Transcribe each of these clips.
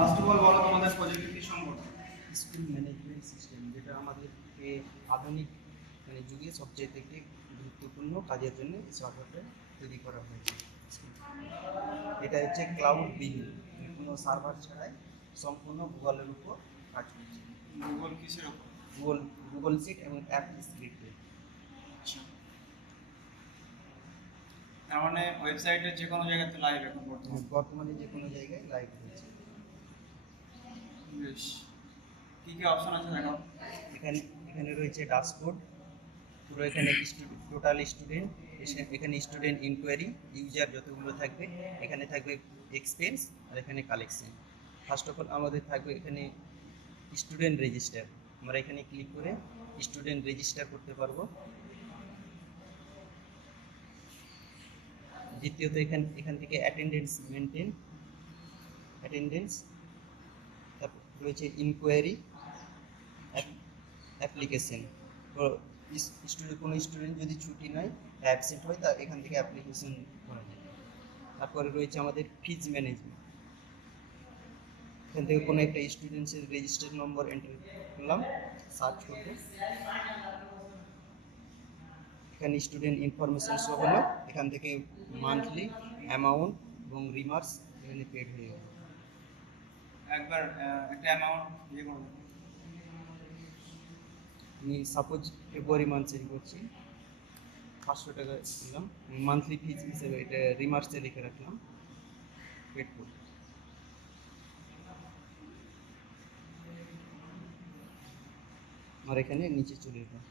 First of all বলো তোমাদের প্রজেক্টে কি সম্পর্কে? স্কুল ম্যানেজমেন্ট সিস্টেম, যেটা আমাদেরকে আধুনিক যুগে সবচেয়ে থেকে গুরুত্বপূর্ণ কাজের জন্য এই সফটওয়্যারটা তৈরি করা হয়েছে। এটা হচ্ছে ক্লাউড বিহীন, কোনো সার্ভার ছাড়াই সম্পূর্ণ গুগলের উপর কাজ করছে। গুগল কিসের উপর? গুগল গুগল সিট এবং অ্যাপ স্ক্রিপ্টে। আচ্ছা, তার মানে ওয়েবসাইটে যে কোনো জায়গাতে লাইভ এখন বর্তমানে যে কোনো জায়গায় লাইভ হয়েছে। বেশ, কী কী অপশন আছে দেখো। এখানে এখানে রয়েছে ড্যাশবোর্ড, পুরো এখানে টোটাল স্টুডেন্ট, এখানে স্টুডেন্ট ইনকোয়ারি, ইউজার যতগুলো থাকবে, এখানে থাকবে এক্সপেন্স, আর এখানে কালেকশন। ফার্স্ট অফ অল আমাদের থাকবে এখানে স্টুডেন্ট রেজিস্টার, আমরা এখানে ক্লিক করে স্টুডেন্ট রেজিস্টার করতে পারবো। দ্বিতীয়ত এখান থেকে অ্যাটেন্ডেন্স মেনটেন, অ্যাটেন্ডেন্স, তারপর রয়েছে ইনকোয়ারি, অ্যাপ্লিকেশন। তো কোনো স্টুডেন্ট যদি ছুটি নেয়, অ্যাবসেন্ট হয়, তা এখান থেকে অ্যাপ্লিকেশন করা যায়। তারপরে রয়েছে আমাদের ফিজ ম্যানেজমেন্ট, এখান থেকে কোনো একটা স্টুডেন্টসের রেজিস্টার নম্বর এন্টার করলাম, সার্চ করবো, এখানে স্টুডেন্ট ইনফরমেশন শো হলো, এখান থেকে মান্থলি অ্যামাউন্ট এবং রিমার্কস এখানে পেড হয়ে গেল। একবার একটা অ্যামাউন্ট ইয়ে করবো। আমি সাপোজ ফেব্রুয়ারি মান্থের করছি, 500 টাকা দিলাম মান্থলি ফিজ হিসেবে, এটা রিমার্কসে লিখে রাখলাম, পেড করব। আমার এখানে নিচে চলে এলাম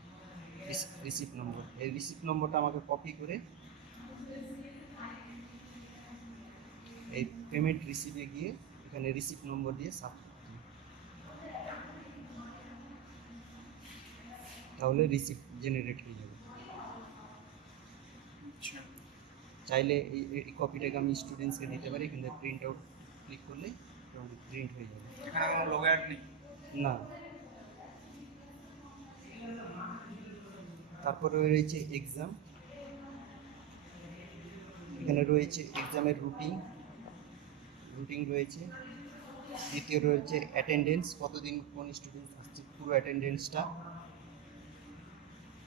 রিসিপ্ট নম্বর, এই রিসিপ্ট নম্বরটা আমাকে কপি করে এই পেমেন্ট রিসিভে গিয়ে এখানে রিসিপ্ট নম্বর দিয়ে সাবমিট, তাহলে রিসিপ্ট জেনারেট হয়ে যাবে। আচ্ছা, চাইলে এই কপিটাকে আমি স্টুডেন্টসকে দিতে পারি, এখানে প্রিন্ট আউট ক্লিক করলে প্রিন্ট হয়ে যাবে। এখানে কোনো লোগো অ্যাড নেই? না। তারপরে রয়েছে এক্সাম, এখানে রয়েছে এক্সামের রুটিন রয়েছে। দ্বিতীয় রয়েছে অ্যাটেন্ডেন্স, কতদিন কোন স্টুডেন্ট আসছে, পুরো অ্যাটেন্ডেন্সটা,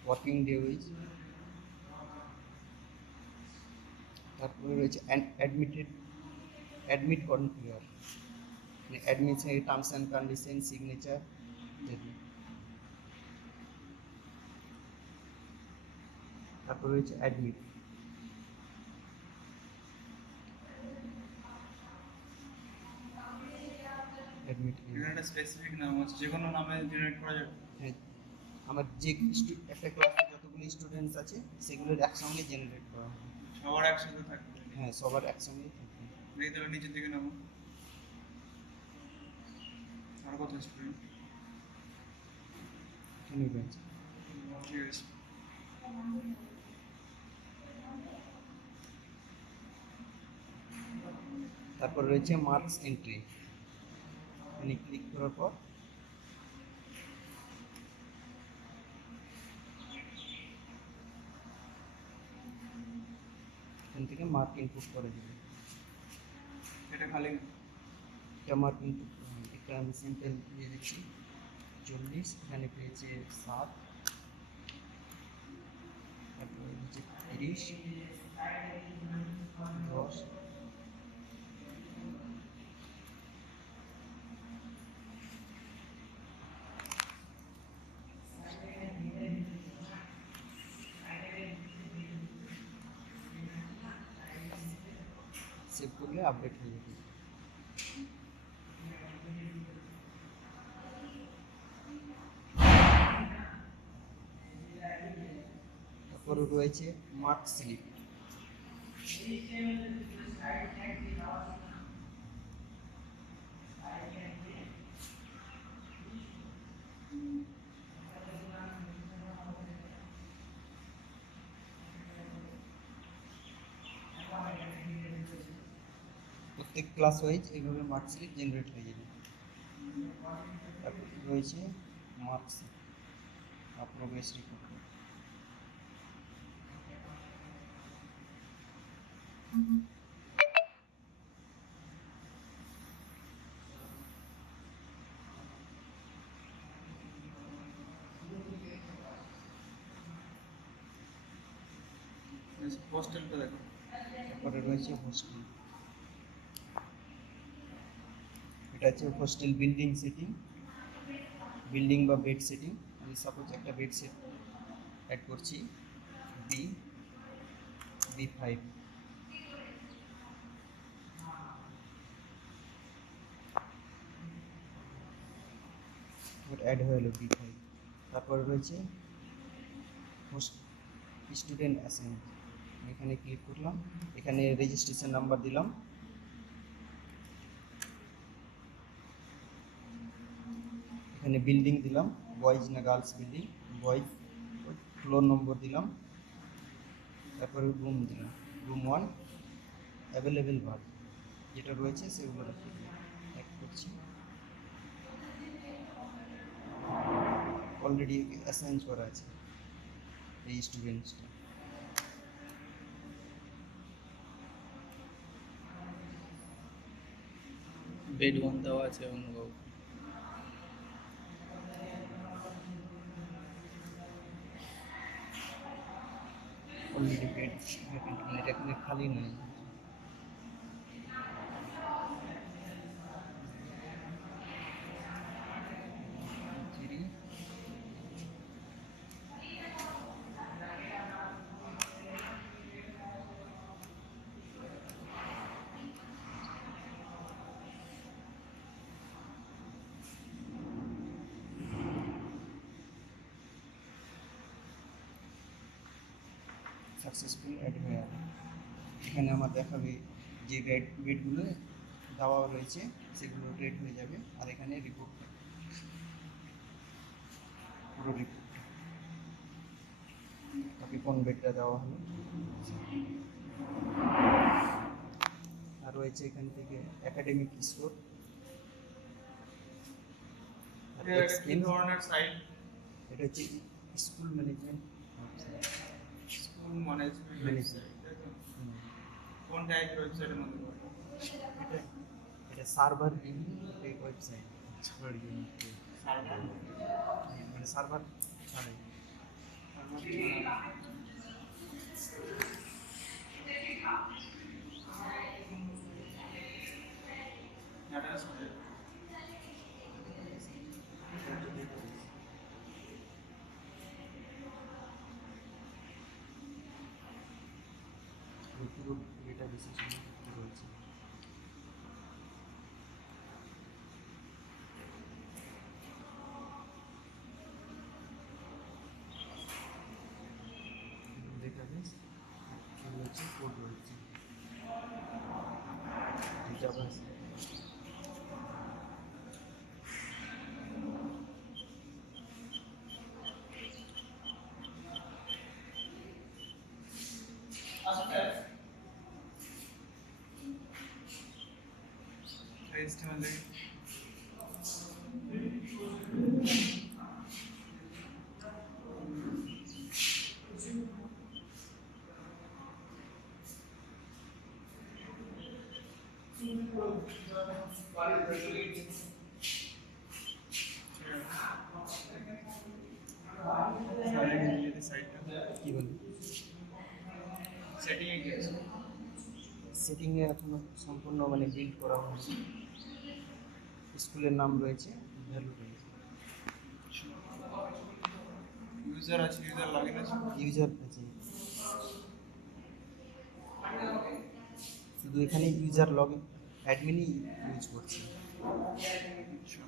ওয়ার্কিং ডে উইজ। তারপরে রয়েছে অ্যাডমিট কনফিগার, মানে অ্যাডমিশনের টার্মস অ্যান্ড কন্ডিশন, সিগনেচার ইত্যাদি। তারপর রয়েছে অ্যাডমিট এখানে একটা স্পেসিফিক নাম আছে, যে কোনো নামে জেনারেট করা যাবে? হ্যাঁ, আমার যে একটা ক্লাসে যতগুলো স্টুডেন্টস আছে সেগুলোর একসঙ্গে জেনারেট করা হবে। সবার একসাথে থাকবে? হ্যাঁ, সবার একসঙ্গে থাকবে। দেখি তাহলে নিচের দিকে নামো। আর কত স্টুডেন্ট? এখানে রয়েছে। ঠিক আছে। তারপর রয়েছে মার্কস এন্ট্রি, এখানে ক্লিক করার পর এখান থেকে মার্ক ইনপুট করে দেবে। এটা খালি না? এটা মার্ক ইনপুট, একটা আমি স্যাম্পল দিয়ে দিচ্ছি, 40, এখানে পেয়েছে 7, তারপর হচ্ছে 30, 10, সেভ করলে আপডেট হয়ে যাবে। তারপরে রয়েছে মার্ক স্লিপ, প্রত্যেক ক্লাস ওয়াইজ এইভাবে মার্ক স্লিপ জেনারেট হয়ে যাবে। তারপর রয়েছে মার্কশিট বা প্রোগ্রেস রিপোর্ট। হোস্টেলটা দেখো। তারপরে রয়েছে হোস্টেল। এটা হচ্ছে হোস্টেল বিল্ডিং সেটিং, বিল্ডিং বা বেড সেটিং। আমি সাপোজ একটা বেড সেট অ্যাড করছি, B5। অ্যাড হয়ে গেলো B5। তারপরে রয়েছে হোস্ট স্টুডেন্ট অ্যাসাইন, এখানে ক্লিক করলাম, এখানে রেজিস্ট্রেশন নাম্বার দিলাম, এখানে বিল্ডিং দিলাম, বয়েজ না গার্লস বিল্ডিং, বয়েজ, ফ্লোর নম্বর দিলাম, তারপরে রুম দিলাম, রুম 1, অ্যাভেলেবেল ভার্ব যেটা রয়েছে সেগুলো অ্যাড করছি। অলরেডি অ্যাসাইন করা আছে এই স্টুডেন্টসটা। বেড 1 দেওয়া আছে অন্য কাউকে। অলরেডি বেড মানে এটা এখানে খালি নেই। সাকসেসফুল অ্যাড হয়ে গেল। এখানে আমার দেখাবে যে বেডগুলো দেওয়া রয়েছে সেগুলো রেড হয়ে যাবে, আর এখানে রিপোর্ট, পুরো রিপোর্ট তাকে কোন বেডটা দেওয়া হলো। আর রয়েছে এখান থেকে একাডেমিক স্কোর, কি ধরনের সাইট? এটা হচ্ছে school management, school management website. কোন টাইপের ওয়েবসাইটের মধ্যে পড়ে? এটা এটা সার্ভার ওয়েবসাইট, সার্ভার মানে সার্ভার ছাড়াই। পুরো ডেটা বিশ্লেষণ রয়েছে। ডেটাবেস রয়েছে, কোড রয়েছে, ডেটাবেস। HTML কি বলি সেটিং এ গেছে। সেটিংয়ে এখনো সম্পূর্ণ মানে বিল্ড করা হয়েছে। স্কুলের নাম রয়েছে, ভ্যালু রয়েছে, ইউজার আছে, ইউজার লগইন আছে। ইউজার আছে, শুধু এখানে ইউজার লগ ইন অ্যাডমিনই ইউজ করছে। আচ্ছা।